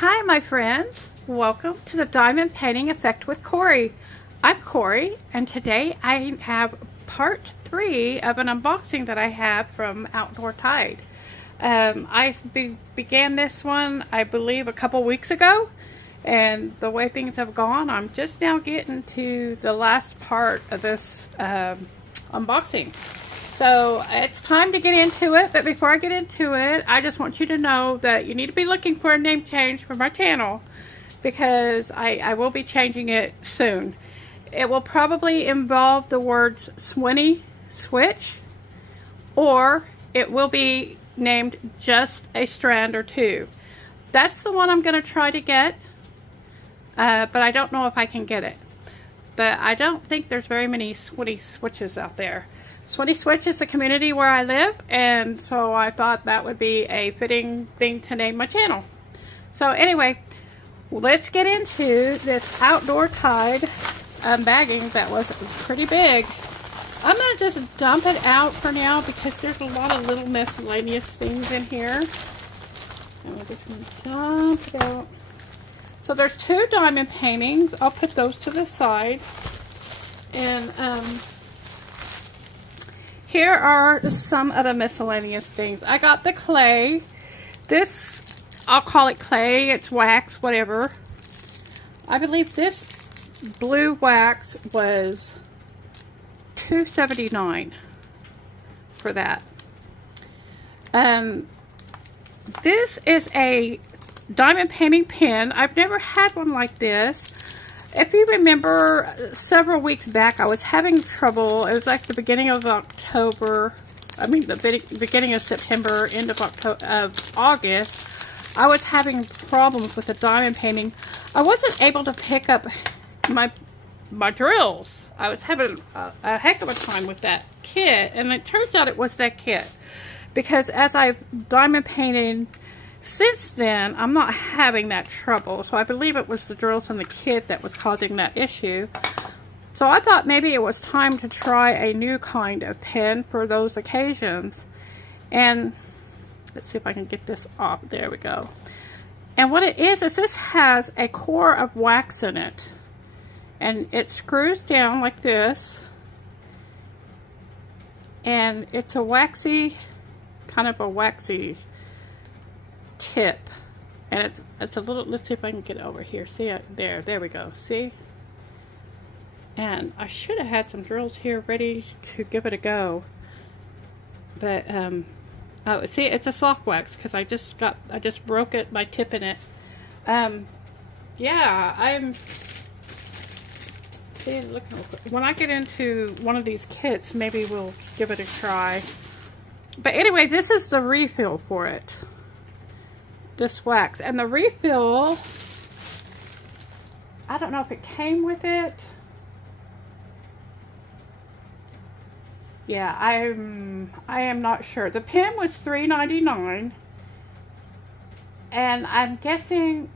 Hi my friends, welcome to the Diamond Painting Effect with Cori. I'm Cori and today I have part 3 of an unboxing that I have from Outdoor Tide. I began this one I believe a couple weeks ago, and the way things have gone I'm just now getting to the last part of this unboxing. So it's time to get into it, but before I get into it, I just want you to know that you need to be looking for a name change for my channel, because I will be changing it soon. It will probably involve the words Swinny Switch, or it will be named Just a Strand or Two. That's the one I'm going to try to get, but I don't know if I can get it. But I don't think there's very many Swinny Switches out there. Swinny Switch is the community where I live, and so I thought that would be a fitting thing to name my channel. So anyway, let's get into this Outdoor Tide unbagging that was pretty big. I'm going to just dump it out for now because there's a lot of little miscellaneous things in here. And we're just going to dump it out. So there's 2 diamond paintings. I'll put those to the side. And here are some of the miscellaneous things. I got the clay. This, I'll call it clay. It's wax, whatever. I believe this blue wax was $2.79 for that. This is a diamond painting pen. I've never had one like this. If you remember, several weeks back I was having trouble. It was like the beginning of October, the beginning of September, end of August. I was having problems with the diamond painting. I wasn't able to pick up my drills. I was having a heck of a time with that kit, and it turns out it was that kit. Because as I've diamond painted since then, I'm not having that trouble. So I believe it was the drills in the kit that was causing that issue. So I thought maybe it was time to try a new kind of pen for those occasions. And let's see if I can get this off. There we go. And what it is this has a core of wax in it. And it screws down like this. And it's a waxy, kind of a waxy tip, and it's a little, let's see if I can get it over here. See it there we go. See, and I should have had some drills here ready to give it a go, but oh, see, it's a soft wax because I just broke it by tipping it. Yeah, see, look, when I get into one of these kits maybe we'll give it a try. But anyway, this is the refill for it, this wax. And the refill, I don't know if it came with it. Yeah, I am not sure. The pen was $3.99, and I'm guessing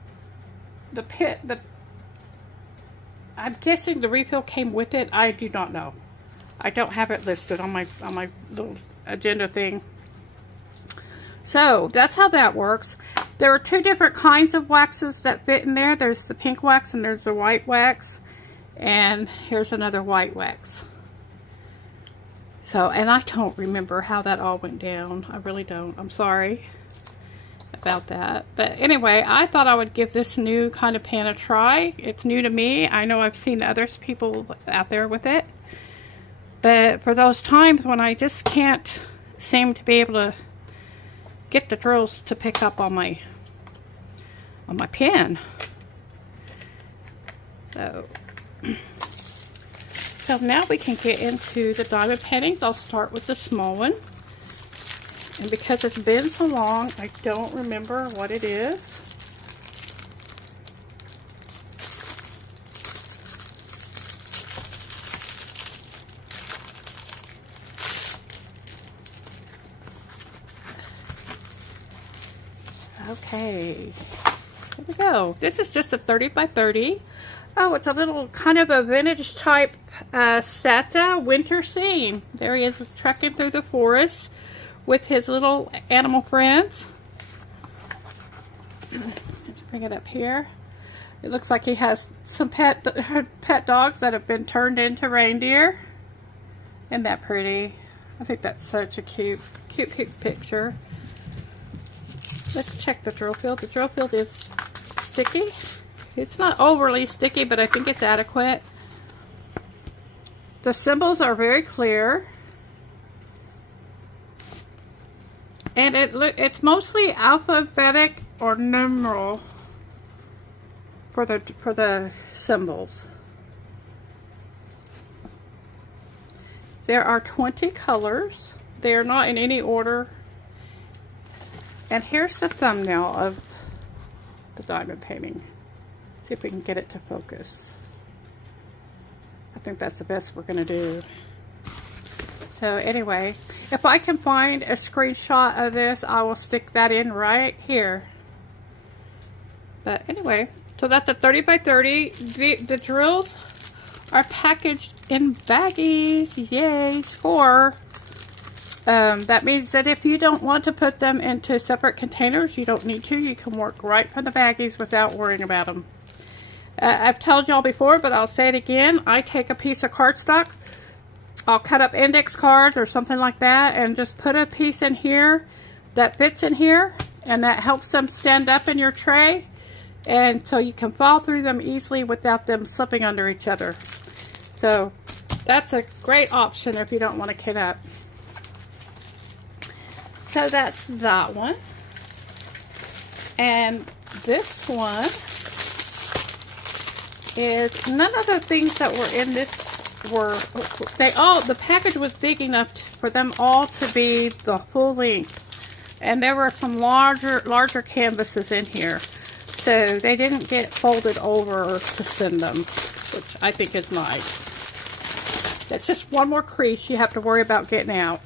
I'm guessing the refill came with it. I do not know. I don't have it listed on my little agenda thing. So that's how that works. There are 2 different kinds of waxes that fit in there. There's the pink wax and there's the white wax. And here's another white wax. So, and I don't remember how that all went down. I really don't. I'm sorry about that. But anyway, I thought I would give this new kind of pen a try. It's new to me. I know I've seen other people out there with it. But for those times when I just can't seem to be able to get the drills to pick up on my pen. So now we can get into the diamond paintings. I'll start with the small one. And because it's been so long, I don't remember what it is. Okay, here we go. This is just a 30 by 30. Oh, it's a little kind of a vintage type Santa winter scene. There he is trekking through the forest with his little animal friends. Bring it up here. It looks like he has some pet dogs that have been turned into reindeer. Isn't that pretty? I think that's such a cute picture. Let's check the drill field. The drill field is sticky. It's not overly sticky, but I think it's adequate. The symbols are very clear. And it's mostly alphabetic or numeral for the symbols. There are 20 colors. They are not in any order. And here's the thumbnail of the diamond painting. See if we can get it to focus. I think that's the best we're going to do. So anyway, if I can find a screenshot of this, I will stick that in right here. But anyway, so that's a 30 by 30. The drills are packaged in baggies. Yay, score. That means that if you don't want to put them into separate containers, you don't need to. You can work right from the baggies without worrying about them. I've told y'all before, but I'll say it again. I take a piece of cardstock. I'll cut up index cards or something like that and just put a piece in here that fits in here, and that helps them stand up in your tray, and so you can fall through them easily without them slipping under each other. So that's a great option if you don't want to kit up. So that's that one. And this one is, none of the things that were in this were, the package was big enough for them all to be the full length. And there were some larger canvases in here. So they didn't get folded over to send them, which I think is nice. That's just one more crease you have to worry about getting out.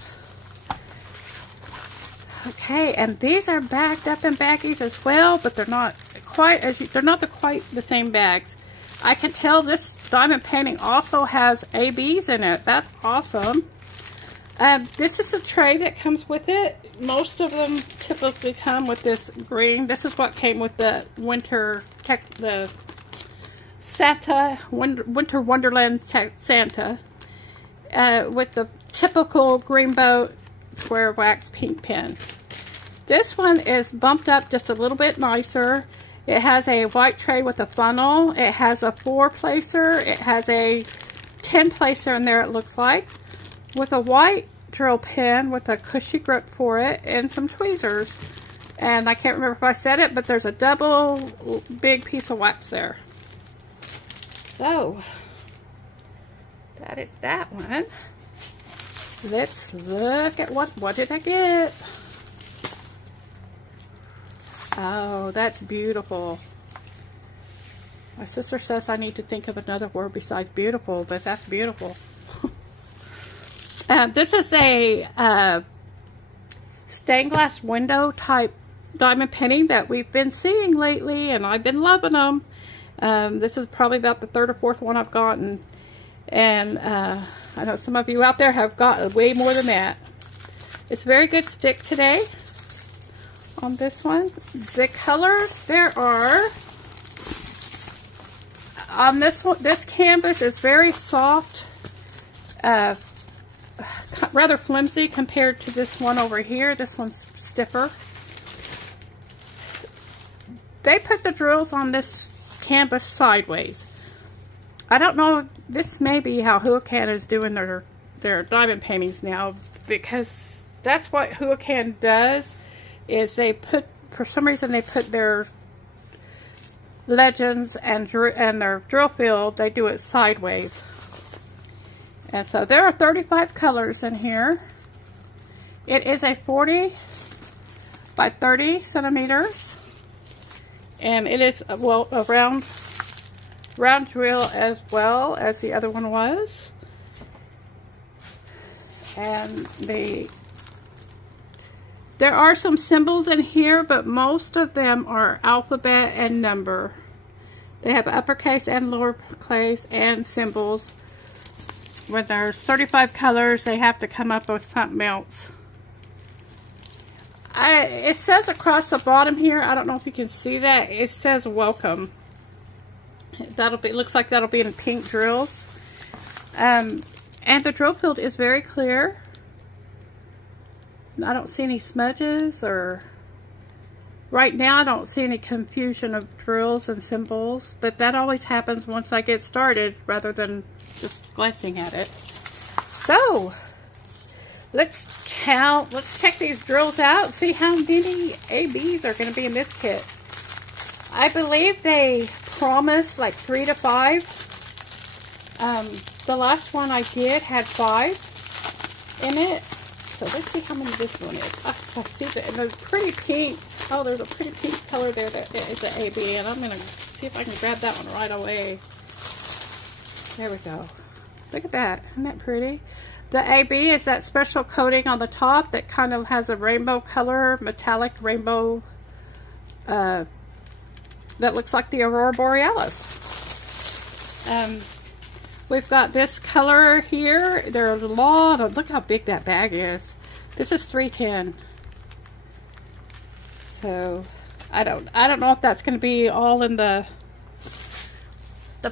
Okay, and these are bagged up in baggies as well, but they're not quite the same bags. I can tell this diamond painting also has ABs in it. That's awesome. This is a tray that comes with it. Most of them typically come with this green. This is what came with the winter Winter Wonderland Santa, with the typical green boat square wax pink pen. This one is bumped up just a little bit nicer. It has a white tray with a funnel. It has a 4-placer. It has a 10-placer in there, it looks like, with a white drill pen with a cushy grip for it and some tweezers. And I can't remember if I said it, but there's a double big piece of wax there. So that is that one. Let's look at what did I get? Oh, that's beautiful. My sister says I need to think of another word besides beautiful, but that's beautiful. This is a stained glass window type diamond painting that we've been seeing lately, and I've been loving them. This is probably about the 3rd or 4th one I've gotten, and I know some of you out there have got way more than that. It's very good stick today on this one. The colors, there are, on this one, this canvas is very soft, rather flimsy compared to this one over here. This one's stiffer. They put the drills on this canvas sideways. I don't know, this may be how Huacan is doing their diamond paintings now, because that's what Huacan does, is they put, for some reason they put their legends and their drill field, they do it sideways. And so there are 35 colors in here. It is a 40 by 30 centimeters. And it is, well, a round drill as well as the other one was. And there are some symbols in here, but most of them are alphabet and number. They have uppercase and lowercase and symbols. When there's 35 colors, they have to come up with something else. It says across the bottom here, I don't know if you can see that, it says welcome. Looks like that'll be in pink drills. And the drill field is very clear. I don't see any smudges, or right now I don't see any confusion of drills and symbols, but that always happens once I get started rather than just glancing at it. So let's check these drills out, see how many ABs are going to be in this kit. I believe they promised like 3 to 5. The last one I did had 5 in it. So let's see how many this one is. I see that, and there's pretty pink. Oh, there's a pretty pink color there that is an AB, and I'm going to see if I can grab that one right away. There we go. Look at that. Isn't that pretty? The AB is that special coating on the top that kind of has a rainbow color, metallic rainbow, that looks like the Aurora Borealis. We've got this color here. There's a lot of, look how big that bag is. This is 310. So I don't know if that's going to be all in the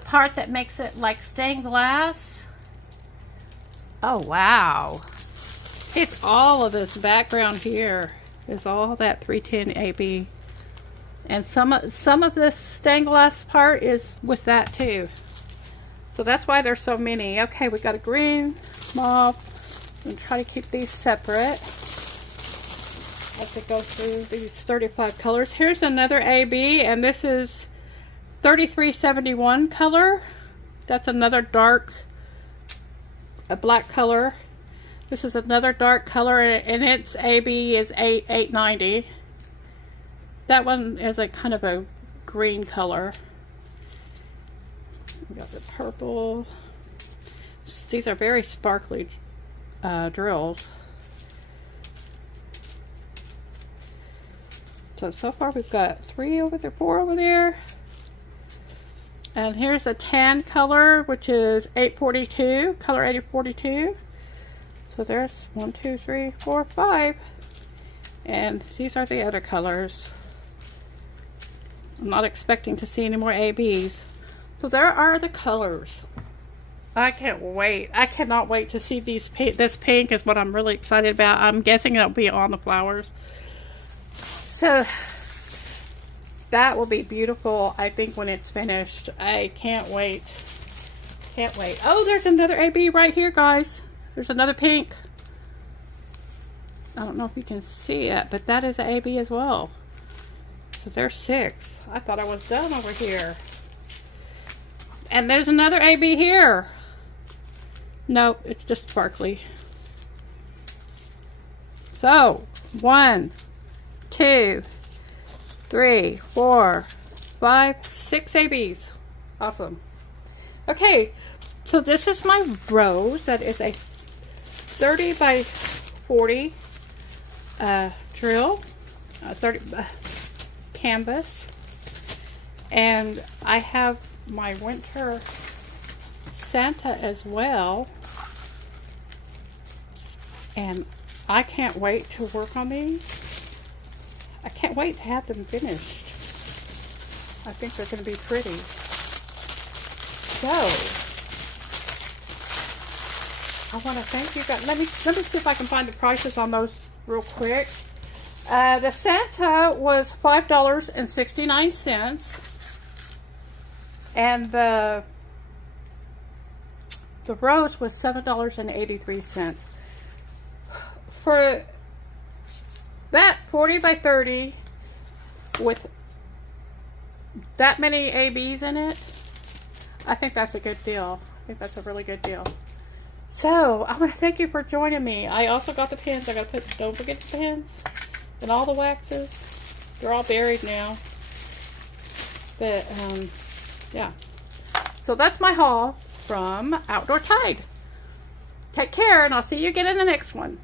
part that makes it like stained glass. Oh wow. It's all of this background here is all that 310 AB. And some of this stained glass part is with that too. So that's why there's so many. Okay, we got a green, mauve. I'm going to try to keep these separate as we go through these 35 colors. Here's another AB, and this is 3371 color. That's another dark, a black color. This is another dark color, and its AB is 890. That one is a kind of a green color. We got the purple. These are very sparkly drills. So far we've got 3 over there, 4 over there. And here's a tan color, which is 842, color 842. So there's 1, 2, 3, 4, 5. And these are the other colors. I'm not expecting to see any more ABs. So there are the colors. I can't wait. I cannot wait to see these. This pink is what I'm really excited about. I'm guessing it'll be on the flowers. So that will be beautiful, I think, when it's finished. I can't wait. Can't wait. Oh, there's another AB right here, guys. There's another pink. I don't know if you can see it, but that is an AB as well. So there's 6. I thought I was done over here. And there's another AB here. Nope, it's just sparkly. So, 1, 2, 3, 4, 5, 6 ABs. Awesome. Okay, so this is my rose. That is a 30 by 40 drill, 30 canvas, and I have my winter Santa as well, and I can't wait to work on these. I can't wait to have them finished. I think they're going to be pretty. So I want to thank you guys. Let me see if I can find the prices on those real quick. The Santa was $5.69, and the rose was $7.83. For that 40 by 30 with that many ABs in it, I think that's a good deal. I think that's a really good deal. So I want to thank you for joining me. I also got the pins. I got to put, don't forget the pins and all the waxes. They're all buried now. But yeah. So that's my haul from Outdoor Tide. Take care, and I'll see you again in the next one.